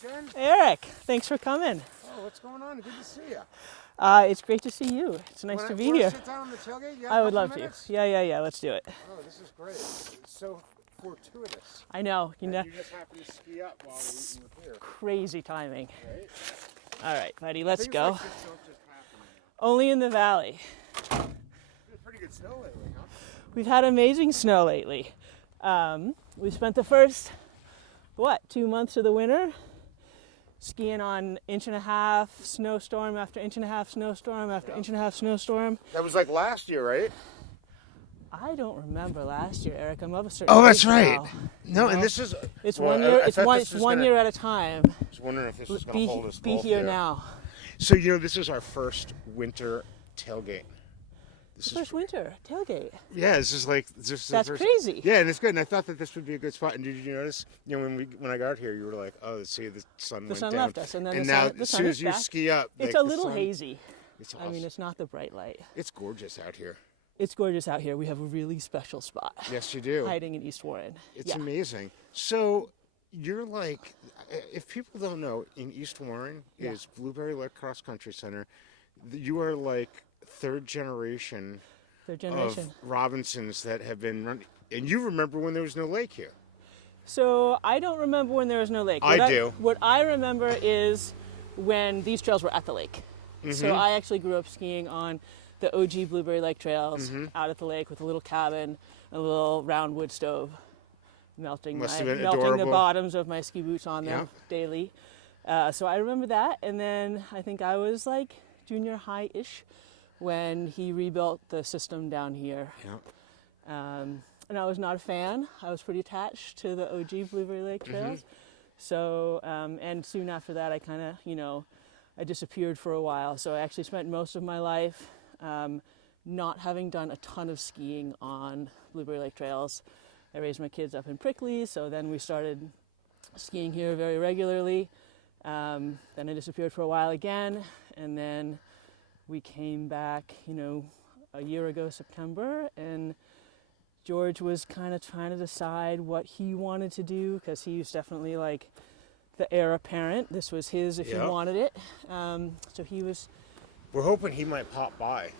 Jen? Eric, thanks for coming. Oh, what's going on? Good to see you. It's great to see you. It's nice to be here. Sit down on the tailgate? You got I a would couple love minutes? to. Yeah. Let's do it. Oh, this is great. It's so fortuitous. I know. You know, You just happen to ski up while we're here. crazy timing. Right? All right, buddy, let's Things go. like this don't just happen. Only in the valley. It's been pretty good snow lately, huh? We've had amazing snow lately. We spent the first, 2 months of the winter skiing on 1.5 inch snowstorm after 1.5 inch snowstorm after 1.5 inch snowstorm. That was like last year, right? I don't remember last year, Eric. I'm of a certain Oh, that's age right. now. No, and this is... It's well, 1 year. I It's thought one. this It's was 1 gonna- year at a time. I was wondering if this was going to hold us Be both here now. So, this is our first winter tailgate. First winter tailgate. Yeah, this is like... That's crazy. Yeah, and it's good. And I thought that this would be a good spot. And did you notice, when I got here, you were like, oh, see, the sun went down. Left us, and then now, the as sun soon is as you back. ski up... It's like, a little the sun, hazy. It's awesome. I mean, it's not the bright light. It's gorgeous out here. It's gorgeous out here. We have a really special spot. Yes, you do. Hiding in East Warren. It's amazing. So you're like, if people don't know, in East Warren is Blueberry Lake Cross Country Center. You are like third generation of Robinsons that have been running. And you remember when there was no lake here. So I don't remember when there was no lake. I do. What I remember is when these trails were at the lake. Mm-hmm. So I actually grew up skiing on the OG Blueberry Lake trails out at the lake with a little cabin, a little round wood stove, melting the bottoms of my ski boots on them daily. So I remember that, and then I think I was like junior high-ish when he rebuilt the system down here. Yeah. And I was not a fan. I was pretty attached to the OG Blueberry Lake trails. So, and soon after that, I kind of, I disappeared for a while. So I actually spent most of my life not having done a ton of skiing on Blueberry Lake trails. I raised my kids up in Prickly, so then we started skiing here very regularly. Then I disappeared for a while again, and then we came back, a year ago, September, and George was kind of trying to decide what he wanted to do, because he was definitely like the heir apparent. This was his if he wanted it. So he was... We're hoping he might pop by.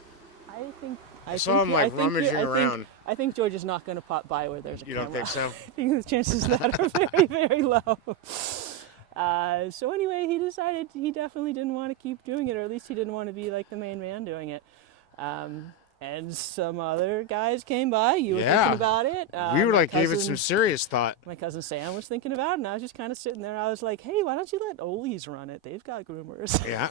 I saw him rummaging around. I think George is not going to pop by where there's a camera. You don't think so? I think the chances of that are very, very low. So anyway, he decided he definitely didn't want to keep doing it, or at least he didn't want to be like the main man doing it. And some other guys came by. You were thinking about it. We were gave it some serious thought. My cousin Sam was thinking about it, and I was just kind of sitting there. I was like, hey, why don't you let Ole's run it? They've got groomers. Yeah.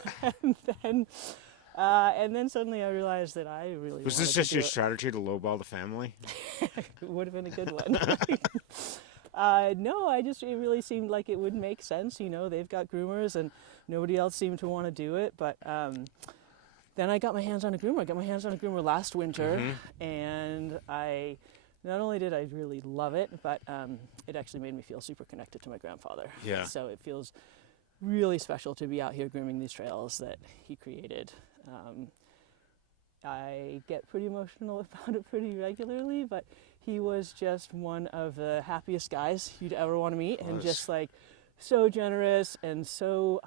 And then suddenly I realized that I really was this just your strategy to lowball the family? It would have been a good one. No, it really seemed like it would make sense. They've got groomers and nobody else seemed to want to do it. But then I got my hands on a groomer. I got my hands on a groomer last winter, and not only did I really love it, but it actually made me feel super connected to my grandfather. Yeah. So it feels really special to be out here grooming these trails that he created. I get pretty emotional about it pretty regularly, but he was just one of the happiest guys you'd ever want to meet, and just like so generous and so,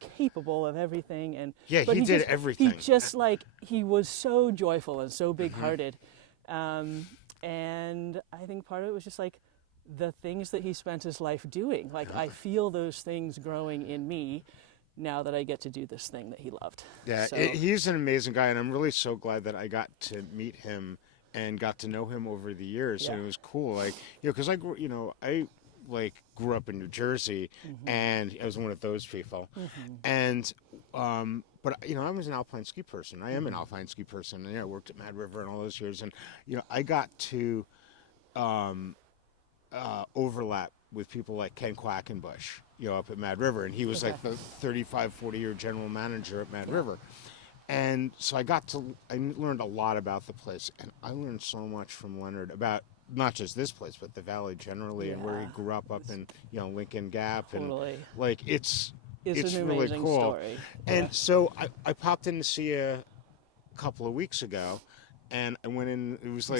capable of everything. And he did everything. He was so joyful and so big-hearted. And I think part of it was just like the things that he spent his life doing. I feel those things growing in me now that I get to do this thing that he loved. Yeah, he's an amazing guy, and I'm really so glad that I got to meet him and got to know him over the years. And it was cool, because I grew, grew up in New Jersey, and I was one of those people. And but I was an alpine ski person. I am an alpine ski person, and I worked at Mad River and all those years, and I got to overlap with people like Ken Quackenbush, up at Mad River, and he was like the 35, 40-year general manager at Mad River. And so I learned a lot about the place, and I learned so much from Leonard about not just this place, but the valley generally, and where he grew up in, Lincoln Gap. Totally. And it's an really amazing cool. Story. And so I popped in to see you a couple of weeks ago, and I went in. It was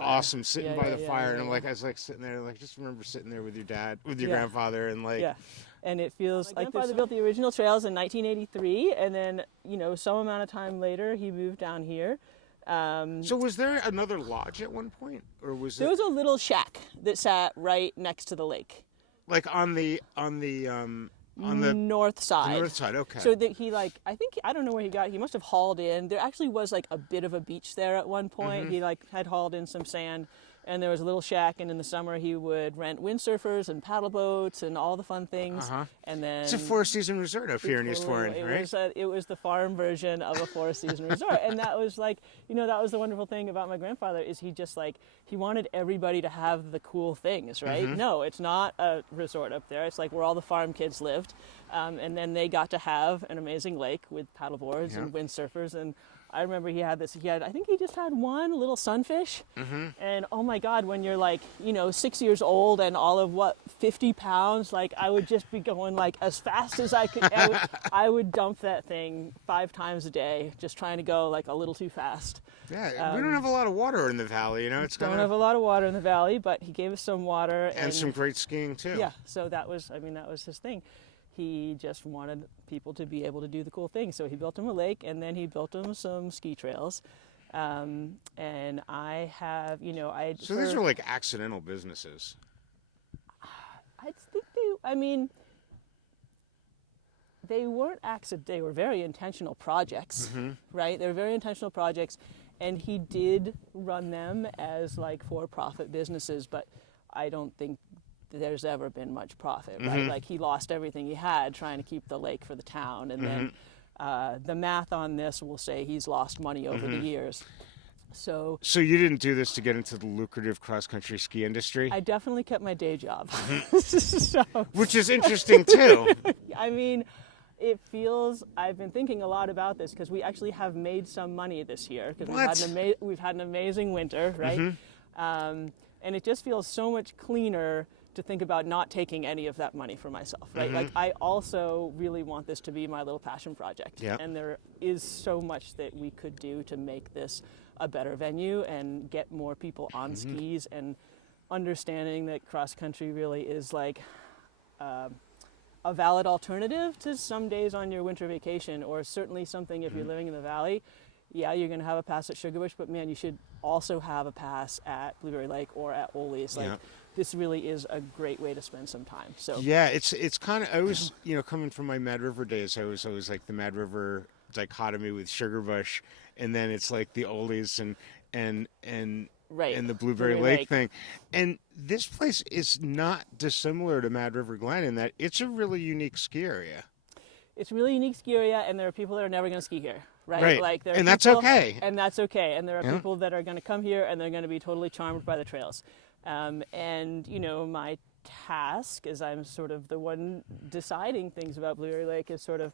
awesome sitting by the fire, and I was sitting there, just remember sitting there with your dad, with your grandfather, and And it feels like my grandfather built the original trails in 1983, and then, some amount of time later, he moved down here. So was there another lodge at one point, or was there was a little shack that sat right next to the lake, like on the north side? The north side, okay. So that I don't know where he must have hauled in. There actually was like a bit of a beach there at one point. He had hauled in some sand, and there was a little shack, and in the summer he would rent windsurfers and paddle boats and all the fun things. And then it's a 4-season resort up here in East Warren, right? It was the farm version of a 4-season resort, and that was that was the wonderful thing about my grandfather, is he just he wanted everybody to have the cool things, right? No, it's not a resort up there. It's like where all the farm kids lived, and then they got to have an amazing lake with paddle boards and windsurfers. And I remember I think he just had one little sunfish. And oh my God, when you're 6 years old and all of 50 pounds, I would just be going as fast as I could. I would dump that thing 5 times a day, just trying to go a little too fast. Yeah, we don't have a lot of water in the valley, Don't have a lot of water in the valley, but he gave us some water. And some great skiing too. Yeah, so that was his thing. He just wanted people to be able to do the cool things. So he built him a lake, and then he built him some ski trails. And I have, So these are accidental businesses. I think they weren't accident. They were very intentional projects, right? They were very intentional projects, and he did run them as for-profit businesses, but I don't think there's ever been much profit, right? He lost everything he had trying to keep the lake for the town, and then the math on this will say he's lost money over the years. So you didn't do this to get into the lucrative cross-country ski industry? I definitely kept my day job. Which is interesting too. I've been thinking a lot about this, because we actually have made some money this year, because we've had an amazing winter, right? And it just feels so much cleaner to think about not taking any of that money for myself, right? I also really want this to be my little passion project. And there is so much that we could do to make this a better venue and get more people on skis, and understanding that cross country really is a valid alternative to some days on your winter vacation, or certainly something if you're living in the valley. Yeah, you're going to have a pass at Sugarbush, but man, you should also have a pass at Blueberry Lake or at Ole's. This really is a great way to spend some time. So yeah, it's kind of, I was, coming from my Mad River days, I was always the Mad River dichotomy with Sugarbush, and then it's the Ole's and the Blueberry Lake thing. And this place is not dissimilar to Mad River Glen in that it's a really unique ski area. It's a really unique ski area, and there are people that are never going to ski here, right? And that's okay. And that's okay. And there are people that are going to come here, and they're going to be totally charmed by the trails. And my task, as I'm sort of the one deciding things about Blueberry Lake, is sort of,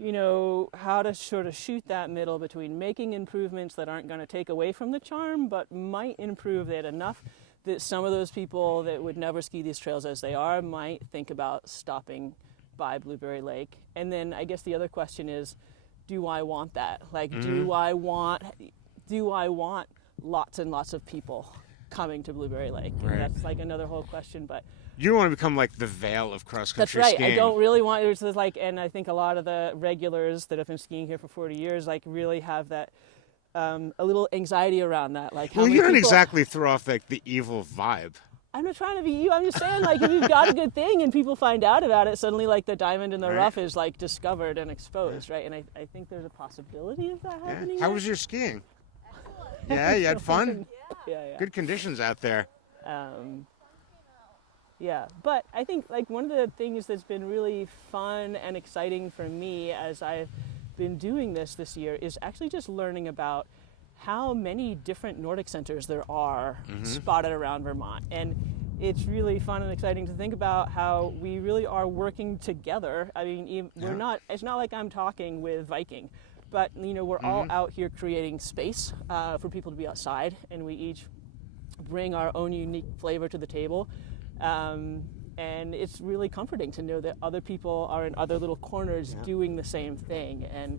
how to sort of shoot that middle between making improvements that aren't going to take away from the charm, but might improve it enough that some of those people that would never ski these trails as they are might think about stopping by Blueberry Lake. And then I guess the other question is, do I want that? Do I want lots and lots of people coming to Blueberry Lake? And that's another whole question, but you don't want to become the Vale of cross-country skiing. That's right. skiing. I don't really want it. And I think a lot of the regulars that have been skiing here for 40 years really have that a little anxiety around that. You don't exactly throw off the evil vibe. I'm not trying to be you. I'm just saying, if you've got a good thing and people find out about it, suddenly the diamond in the rough is discovered and exposed, right? And I think there's a possibility of that happening. How was your skiing? Yeah, you had fun? Yeah. Good conditions out there. Yeah, but I think one of the things that's been really fun and exciting for me as I've been doing this year is actually just learning about how many different Nordic centers there are spotted around Vermont. And it's really fun and exciting to think about how we really are working together. I mean, it's not like I'm talking with Viking, but we're all out here creating space for people to be outside, and we each bring our own unique flavor to the table. And it's really comforting to know that other people are in other little corners doing the same thing. And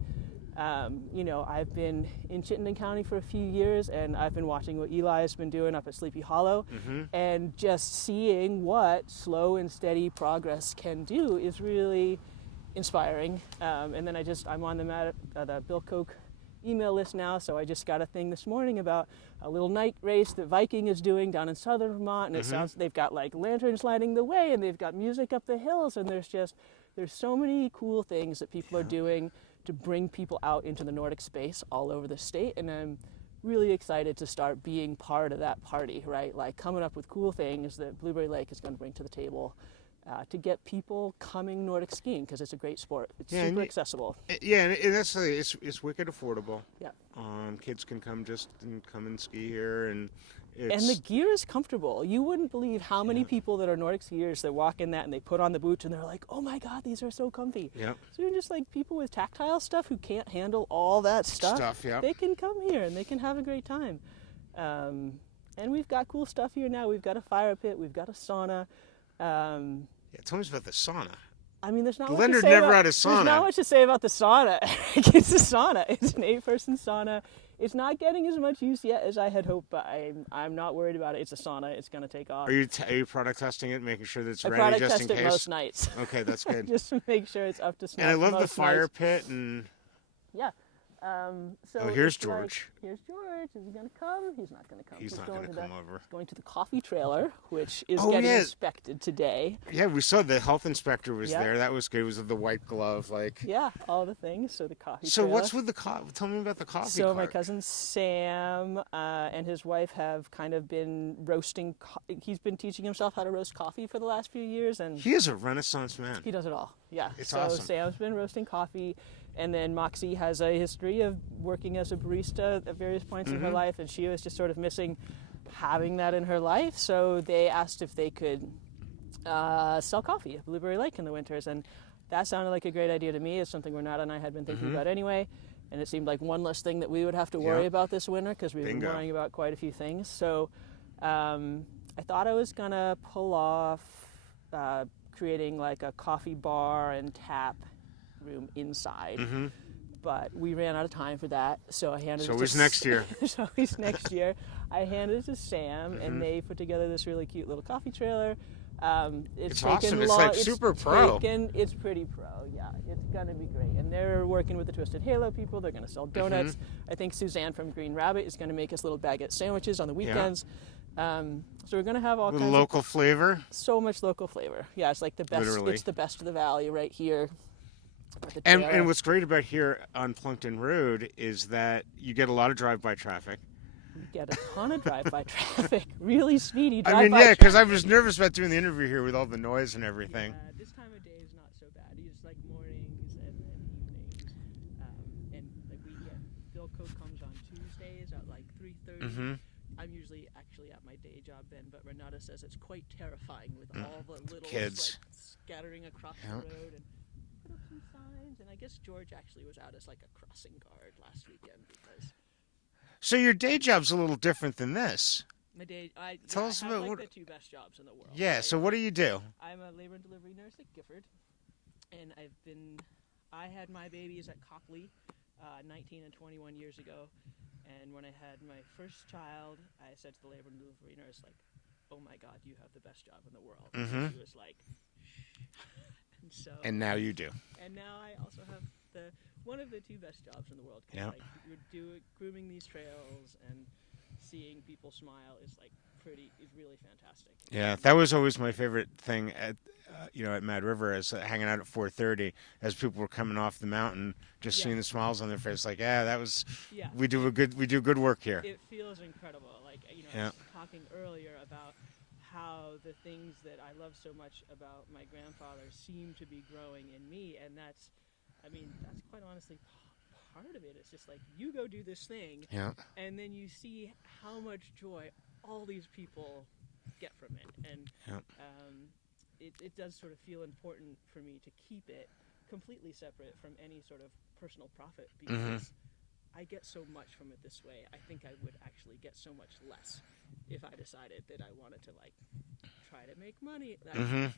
I've been in Chittenden County for a few years, and I've been watching what Eli has been doing up at Sleepy Hollow, and just seeing what slow and steady progress can do is really inspiring. And then I'm on the Bill Koch email list now, so I just got a thing this morning about a little night race that Viking is doing down in southern Vermont, and it sounds they've got like lanterns lighting the way, and they've got music up the hills, and there's so many cool things that people are doing to bring people out into the Nordic space all over the state, and I'm really excited to start being part of that party, right? Like coming up with cool things that Blueberry Lake is going to bring to the table to get people coming Nordic skiing, because it's a great sport. It's super accessible. Yeah, and that's the thing. It's wicked affordable. Yeah. Kids can come and ski here, and the gear is comfortable. You wouldn't believe how many people that are Nordic skiers that walk in that and they put on the boots and they're like, oh my God, these are so comfy. Yeah. So even just like people with tactile stuff who can't handle all that stuff, they can come here and they can have a great time. And we've got cool stuff here now. We've got a fire pit. We've got a sauna. Tell me about the sauna. I mean, there's not Leonard much to say never about, had a sauna. There's not much to say about the sauna. It's a sauna. It's an 8-person sauna. It's not getting as much use yet as I had hoped, but I'm not worried about it. It's a sauna. It's going to take off. Are you product testing it, making sure that it's I ready just in case? I product test it most nights. Okay, that's good. Just to make sure it's up to snuff. And I love the fire nights. pit and. Yeah. Here's George. Here's George. Is he going to come? He's not going to come. He's not going to come over. He's going to the coffee trailer, which is getting inspected today. Yeah, we saw the health inspector was there. That was good. It was the white glove, Yeah, all the things. So the coffee So trailer. what's with the coffee? Tell me about the coffee So cart. my cousin Sam and his wife have kind of been roasting. He's been teaching himself how to roast coffee for the last few years, and he is a Renaissance man. He does it all. Yeah. It's so awesome. Sam's been roasting coffee, and then Moxie has a history of working as a barista at various points in her life, and she was just sort of missing having that in her life. So they asked if they could sell coffee at Blueberry Lake in the winters, and that sounded like a great idea to me. It's something Renata and I had been thinking about anyway, and it seemed like one less thing that we would have to worry about this winter, because we've been worrying about quite a few things. So I thought I was going to pull off creating like a coffee bar and tap room inside. But we ran out of time for that, so I handed it to So it's next year. So it's next year. I handed it to Sam, and they put together this really cute little coffee trailer. It's awesome. It's like super pro. It's pretty pro, yeah. It's going to be great. And they're working with the Twisted Halo people. They're going to sell donuts. I think Suzanne from Green Rabbit is going to make us little baguette sandwiches on the weekends. So we're going to have all kinds of local flavor. So much local flavor. Yeah, it's like the best. Literally. It's the best of the valley right here. And what's great about here on Plunkton Road is that you get a lot of drive-by traffic. You get a ton of drive-by traffic. Really speedy drive-by. I mean, yeah, because I was nervous about doing the interview here with all the noise and everything. Yeah, this time of day is not so bad. It's like mornings and then evenings. And like Bill Koch comes on Tuesdays at like 3:30. I'm usually actually at my day job then, but Renata says it's quite terrifying with all the little kids like, scattering across the road and put up some signs. And I guess George actually was out as like a crossing guard last weekend because. So your day job's a little different than this. My day, Tell us about like the two best jobs in the world. Yeah. Right? So what do you do? I'm a labor and delivery nurse at Gifford, and I had my babies at Copley, 19 and 21 years ago. And when I had my first child, I said to the labor and delivery nurse, like, "Oh my God, you have the best job in the world." And she was like, "Shh." And now you do. And now I also have one of the two best jobs in the world. Yeah. Like, grooming these trails and seeing people smile is really fantastic. Yeah, that was always my favorite thing at Mad River, is hanging out at 4:30 as people were coming off the mountain, just seeing the smiles on their face. Like, we do good work here. It feels incredible. Like, I was talking earlier about how the things that I love so much about my grandfather seem to be growing in me, and that's quite honestly part of it. It's just like, you go do this thing, and then you see how much joy all these people get from it, and it does sort of feel important for me to keep it completely separate from any sort of personal profit, because I get so much from it this way. I think I would actually get so much less if I decided that I wanted to like try to make money.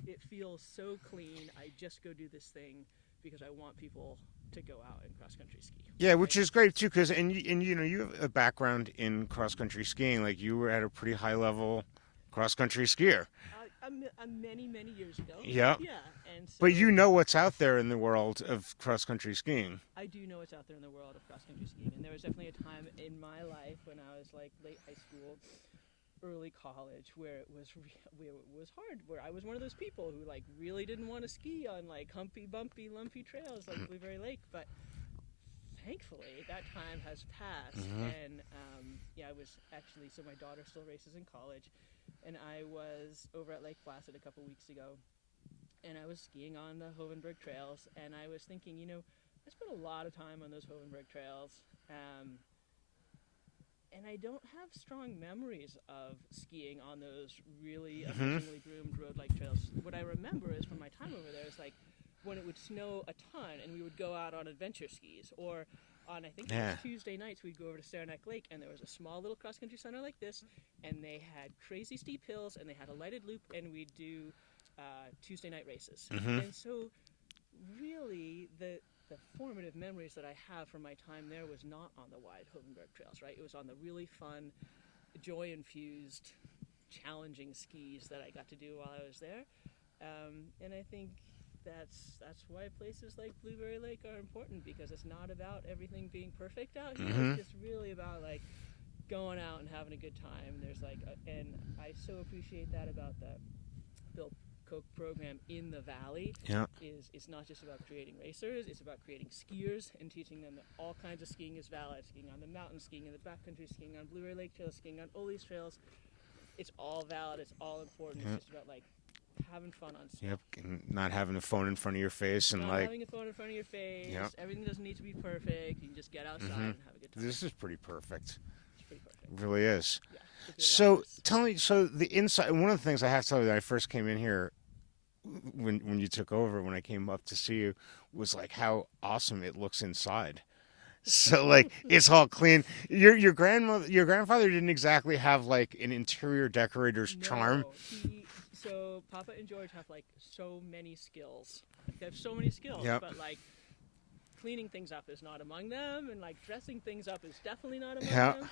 It feels so clean. I just go do this thing because I want people to go out and cross country ski. Yeah, Right? which is great too, because you have a background in cross country skiing. Like you were at a pretty high level cross country skier. Many years ago. Yeah. Yeah, and so But you know what's out there in the world of cross country skiing. I do know what's out there in the world of cross country skiing, and there was definitely a time in my life when I was like late high school, early college, where it was hard. Where I was one of those people who like really didn't want to ski on like humpy, bumpy, lumpy trails like Blueberry Lake, but thankfully that time has passed. And I was actually, so my daughter still races in college, and I was over at Lake Placid a couple weeks ago, and I was skiing on the Hovenberg trails, and I was thinking, I spent a lot of time on those Hovenberg trails, and I don't have strong memories of skiing on those really amazingly groomed road-like trails. What I remember is from my time over there is like when it would snow a ton and we would go out on adventure skis, or on, I think it was Tuesday nights, we'd go over to Saranac Lake, and there was a small little cross-country center like this, and they had crazy steep hills, and they had a lighted loop, and we'd do Tuesday night races. And so really the formative memories that I have from my time there was not on the wide Hovenberg trails, right? It was on the really fun, joy-infused, challenging skis that I got to do while I was there. And I think that's why places like Blueberry Lake are important, because it's not about everything being perfect out here. It's really about like going out and having a good time. There's like, and I so appreciate that about the Bill Koch program in the Valley. Is it's not just about creating racers, it's about creating skiers and teaching them that all kinds of skiing is valid. Skiing on the mountain, skiing in the backcountry, skiing on Blueberry Lake trails, skiing on Ole's trails. It's all valid, it's all important. It's just about like having fun on stuff. And not having a phone in front of your face and not like having a phone in front of your face. Everything doesn't need to be perfect. You can just get outside and have a good time. This is pretty perfect. It's pretty perfect. It really is. Yeah. So tell me, so the inside, one of the things I have to tell you that I first came in here when you took over, when I came up to see you, was like how awesome it looks inside. So like it's all clean. Your grandfather didn't exactly have like an interior decorator's charm. So Papa and George have like so many skills. They have so many skills, but like cleaning things up is not among them, and like dressing things up is definitely not among them.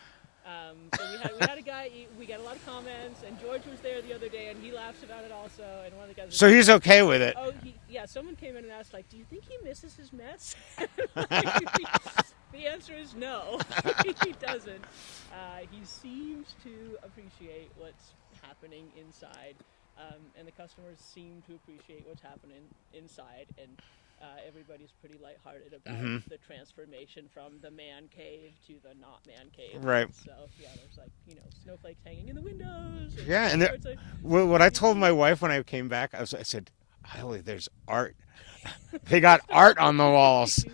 So we had a guy. We got a lot of comments, and George was there the other day, and he laughs about it also. And one of the guys. So he's okay with it. Oh, someone came in and asked, like, "Do you think he misses his mess?" The answer is no. He doesn't. He seems to appreciate what's happening inside, and the customers seem to appreciate what's happening inside, and everybody's pretty lighthearted about the transformation from the man cave to the not man cave. Right. So there's like snowflakes hanging in the windows. And what I told my wife when I came back, I said, "Holly, there's art. They got art on the walls."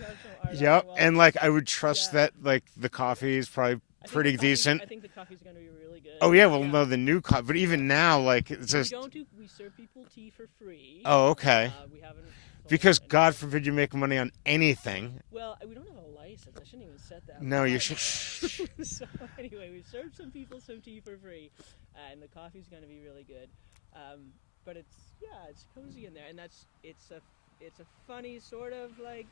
Yep, and like I would trust that like the coffee is probably pretty decent. I think the coffee's going to be really good. Oh yeah, well no, the new coffee, but even now like it's just. We serve people tea for free. Oh okay. We haven't. Because God forbid you make money on anything. Well, we don't have a license. I shouldn't even set that. No, you should. So anyway, we served some people some tea for free, and the coffee's going to be really good. But it's cozy in there, and it's a funny sort of like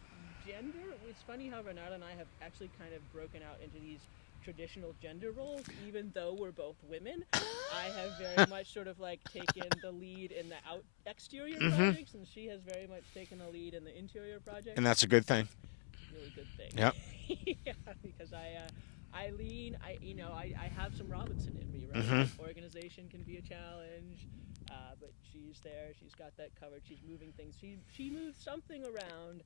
gender. It's funny how Renata and I have actually kind of broken out into these traditional gender roles, even though we're both women. I have very much sort of like taken the lead in the exterior projects, and she has very much taken the lead in the interior projects. And that's a good thing. It's a really good thing. Yep. Because I have some Robinson in me, right? Organization can be a challenge, but she's there. She's got that covered. She's moving things. She moves something around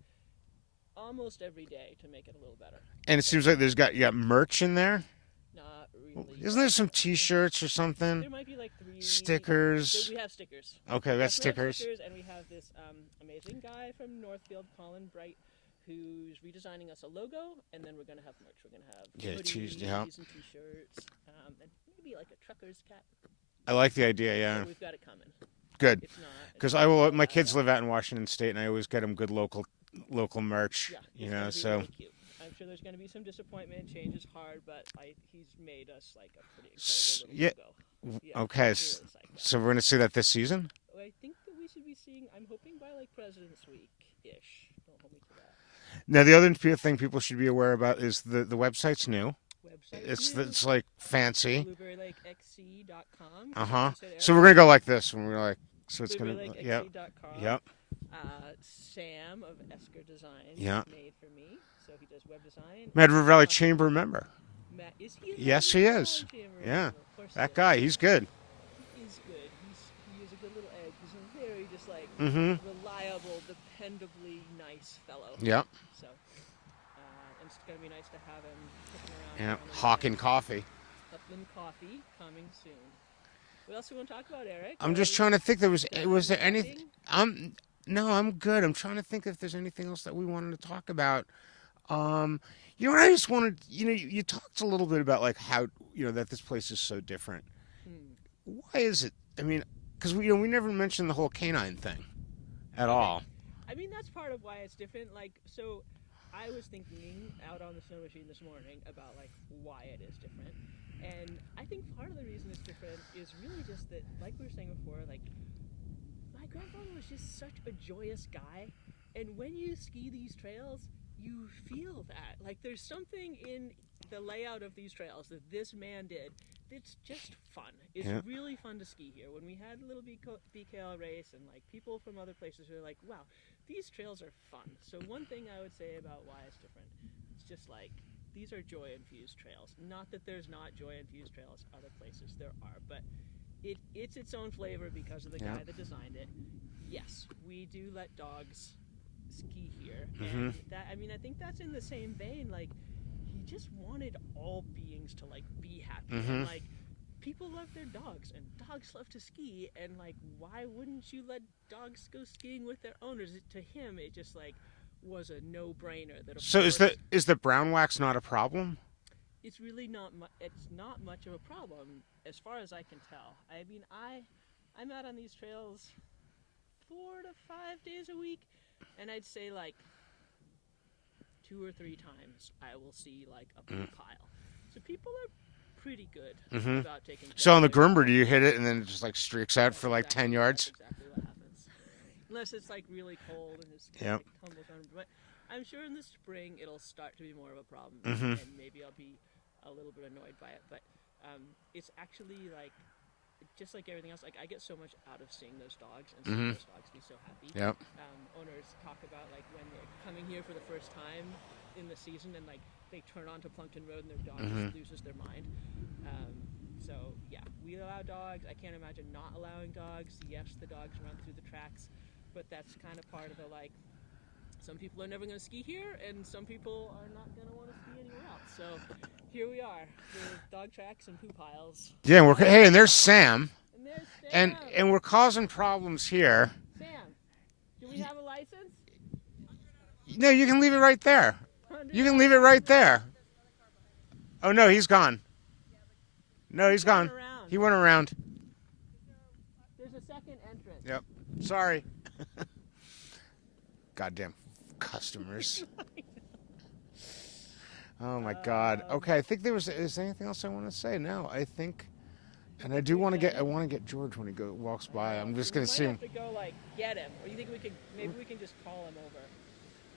almost every day to make it a little better. And it seems like you got merch in there? Not really. Isn't there some T-shirts or something? There might be like 3 stickers. So we have stickers. Okay, we got stickers. And we have this amazing guy from Northfield, Colin Bright, who's redesigning us a logo, and then we're going to have merch. We're going to have hoodies and T-shirts, and maybe like a trucker's cap. I like the idea, yeah. So we've got it coming. Good. Because my kids live out in Washington State, and I always get them good local merch. Yeah, so. Really cute. I'm sure there's going to be some disappointment. Change is hard, but he's made us like a pretty incredible little logo. Yeah, okay. Really so we're going to see that this season? I think that we should be seeing. I'm hoping by like President's Week-ish. Don't hold Now, the other thing people should be aware about is the website's new. Website's It's like fancy. BlueberryLakeXC.com. Uh-huh. Said So Eric. we're gonna go like this, and we're like, so it's gonna. Yep. BlueberryLakeXC.com. Yep. Sam of Esker Design Yeah. made for me, so he does web design. Mad River Valley Chamber member. Matt, is he? Yes, he is. Yeah. Of course That he guy, he's good. is good. He is a good little egg. He's a very just like Mm-hmm. reliable, dependably nice fellow. Yep. So, and it's gonna be nice to have him kicking around. Yeah. on the Hawking weekends. coffee. Upland Coffee coming soon. What else do you want to talk about, Eric? I'm just trying to think. Was there anything? Anything? No, I'm good. I'm trying to think if there's anything else that we wanted to talk about. You know, I just wanted. You talked a little bit about like how that this place is so different. Why is it? I mean, because we never mentioned the whole canine thing at all. I mean, that's part of why it's different. Like, so I was thinking out on the snow machine this morning about like why it is different. And I think part of the reason it's different is really just that, like we were saying before, like my grandfather was just such a joyous guy. And when you ski these trails, you feel that. Like there's something in the layout of these trails that this man did that's just fun. It's really fun to ski here. When we had a little BKL race and like people from other places were like, wow, these trails are fun. So one thing I would say about why it's different, it's just like, these are joy-infused trails. Not that there's not joy-infused trails other places. There are, but it's its own flavor because of the guy that designed it. Yes, we do let dogs ski here, and that, I mean, I think that's in the same vein. Like, he just wanted all beings to like be happy, and like people love their dogs, and dogs love to ski, and like, why wouldn't you let dogs go skiing with their owners? To him, it just like was a no-brainer. That So is the brown wax not a problem? It's really not. It's not much of a problem as far as I can tell. I mean, I'm out on these trails 4 to 5 days a week, and I'd say like 2 or 3 times I will see like a blue pile. So people are pretty good about taking care So on the of their Grimber, dogs. do you hit it and then it just like streaks out for like 10 yards? That's exactly what happens. Unless it's like really cold and it's Yep. like tumbles on. But I'm sure in the spring it'll start to be more of a problem, and maybe I'll be a little bit annoyed by it. But it's actually like just like everything else. Like I get so much out of seeing those dogs and seeing those dogs be so happy. Yep. Owners talk about like when they're coming here for the first time in the season and like they turn onto Plunkton Road and their dog just loses their mind. So yeah, we allow dogs. I can't imagine not allowing dogs. Yes, the dogs run through the tracks, but that's kind of part of the like. Some people are never going to ski here, and some people are not going to want to ski anywhere else. So here we are, with dog tracks and poo piles. Yeah, and there's Sam, And there's Sam. and we're causing problems here. Sam, do we have a license? No, you can leave it right there. You can leave it right there. Oh no, he's gone. No, he's gone. Around. He went around. There's a second entrance. Yep. Sorry. Goddamn customers. Oh my God. Okay, I think is there anything else I want to say? No, I think, and I do want to get George when he walks by. I'm just gonna see him. We might have to go like get him, or you think maybe we can just call him over?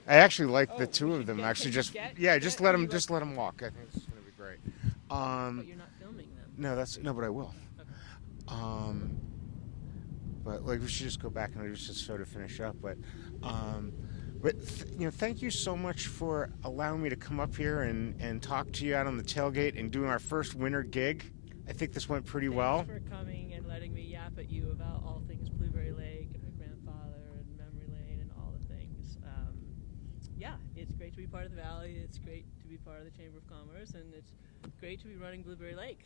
I actually like the Oh, two we of should them. get- Actually, just just let him walk. I think it's gonna be great. But you're not filming them. No, but I will. Okay. But like we should just go back and just sort of finish up. But thank you so much for allowing me to come up here and talk to you out on the tailgate and doing our first winter gig. I think this went pretty well. Thanks for coming and letting me yap at you about all things Blueberry Lake and my grandfather and Memory Lane and all the things. Yeah, it's great to be part of the Valley. It's great to be part of the Chamber of Commerce, and it's great to be running Blueberry Lake.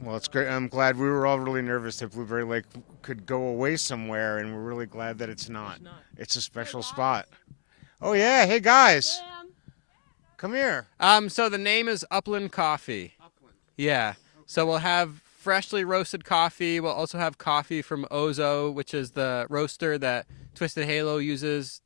Well, it's great. I'm glad. We were all really nervous that Blueberry Lake could go away somewhere, and we're really glad that it's not. It's a special spot. Oh yeah, hey guys, Sam. come here. So the name is Upland Coffee. Upland. Yeah. So we'll have freshly roasted coffee. We'll also have coffee from Ozo, which is the roaster that Twisted Halo uses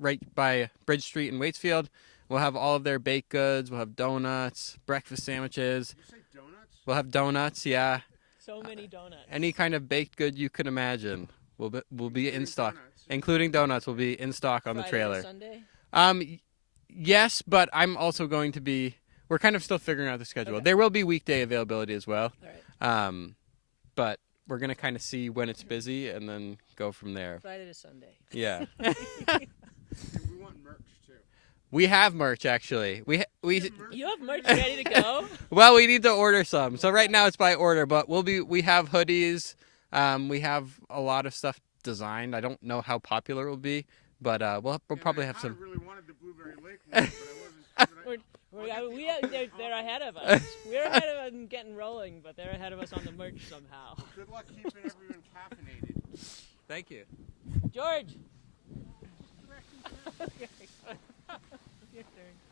right by Bridge Street in Waitsfield. We'll have all of their baked goods. We'll have donuts, breakfast sandwiches. Did you say donuts? We'll have donuts, yeah. So many donuts. Any kind of baked good you could imagine will be in stock. Including donuts will be in stock on the Friday to trailer. Sunday? Yes, but I'm also going to be. We're kind of still figuring out the schedule. Okay. There will be weekday availability as well. All right. But we're gonna kind of see when it's busy and then go from there. Friday to Sunday. Yeah. And we want merch too. We have merch actually. We You have merch ready to go? well, we need to order some. So right now it's by order, but we have hoodies. We have a lot of stuff designed. I don't know how popular it will be, but we'll probably have some. I really wanted the Blueberry Lake one, but I wasn't. They're ahead of us. We're ahead of them getting rolling, but they're ahead of us on the merch somehow. Good luck keeping everyone caffeinated. Thank you. George.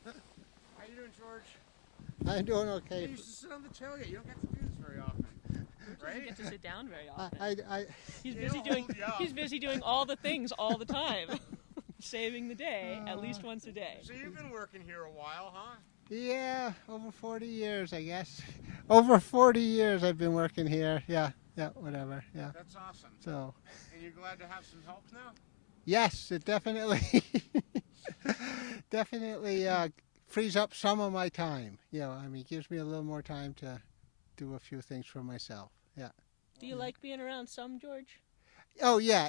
How you doing, George? I'm doing You okay. used to sit on the tailgate. You don't get to do this very often, Doesn't right? get to sit down very often. He's They busy don't doing. hold you up. He's busy doing all the things all the time, saving the day at least once a day. So you've been working here a while, huh? Yeah, over 40 years, I guess. Over 40 years I've been working here. Yeah, whatever. Yeah. That's awesome. So, And you're glad to have some help now? yes, it definitely, definitely frees up some of my time. I mean, gives me a little more time to do a few things for myself. Yeah. Do you like being around some, George? Oh, yeah.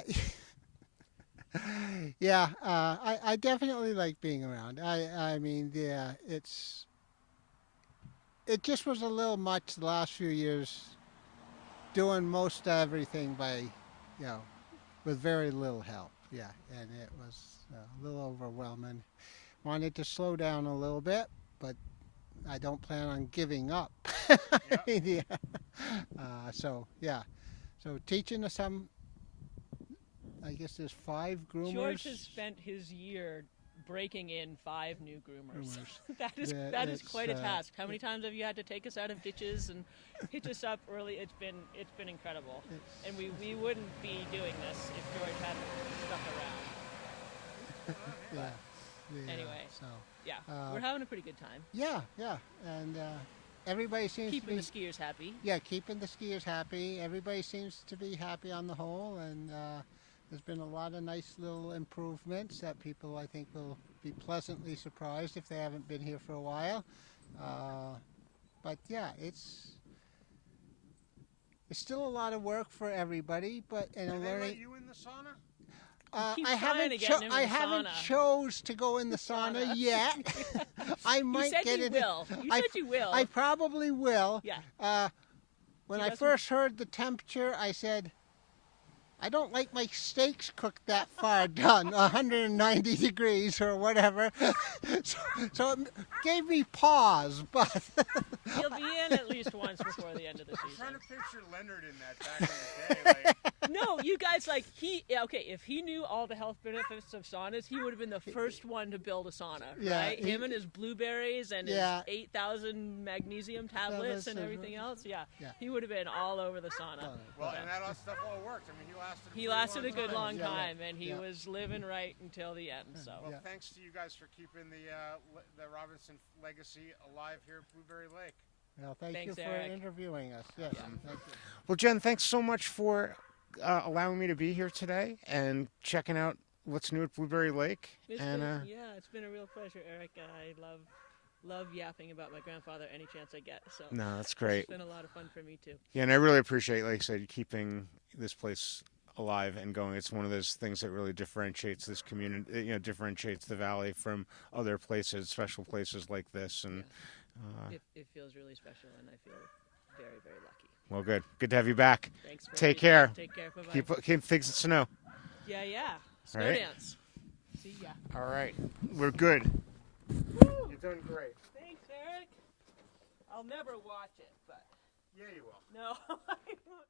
Yeah, I definitely like being around. I mean, yeah, it just was a little much the last few years, doing most everything by, with very little help. Yeah, and it was a little overwhelming. Wanted to slow down a little bit, but I don't plan on giving up. Yeah. So teaching to some. I guess there's 5 groomers. George has spent his year breaking in 5 new groomers. that is quite a task. How many times have you had to take us out of ditches and hitch us up early? It's been incredible. And we wouldn't be doing this if George hadn't stuck around. Yeah. Anyway. So. Yeah, we're having a pretty good time. Yeah, and everybody seems Keeping to be the skiers happy. Yeah, keeping the skiers happy. Everybody seems to be happy on the whole, and there's been a lot of nice little improvements that people, I think, will be pleasantly surprised if they haven't been here for a while. But yeah, it's still a lot of work for everybody, but Did they let you in the sauna? keep I trying to haven't. get him in the I haven't sauna. chose to go in the sauna yet. I You might said get you it. will. You said you will. I probably will. Yeah. When He I doesn't- first heard the temperature, I said, I don't like my steaks cooked that far done, 190 degrees or whatever. so it gave me pause, but He'll be in at least once before the end of the I'm season. trying to picture Leonard in that back in the day. Like, No, you guys, if he knew all the health benefits of saunas, he would have been the first one to build a sauna, Yeah, right? Him and his blueberries and Yeah. his 8,000 magnesium tablets and everything else. Yeah, he would have been all over the sauna. well, and that all stuff all worked. I mean, He lasted a good long Yeah, yeah. time, and he Yeah. was living right until the end. So Well, Yeah. thanks to you guys for keeping the Robinson legacy alive here at Blueberry Lake. well, thank Thanks, you for Eric. interviewing us. Yes, thank you. Well, Jen, thanks so much for allowing me to be here today and checking out what's new at Blueberry Lake. it's And been a real pleasure, Eric. I love yapping about my grandfather any chance I get. So no, that's great. It's been a lot of fun for me too. Yeah, and I really appreciate, like I said, keeping this place alive and going. It's one of those things that really differentiates this community, differentiates the valley from other places, special places like this. And It feels really special, and I feel very, very lucky. well, good to have you back. Thanks. For Take everything. care. Take care. Bye-bye. Keep things in snow. Yeah. Snow All right. dance. See ya. All right, we're good. Woo! You're doing great. Thanks, Eric. I'll never watch it, but Yeah, you will. no, I won't.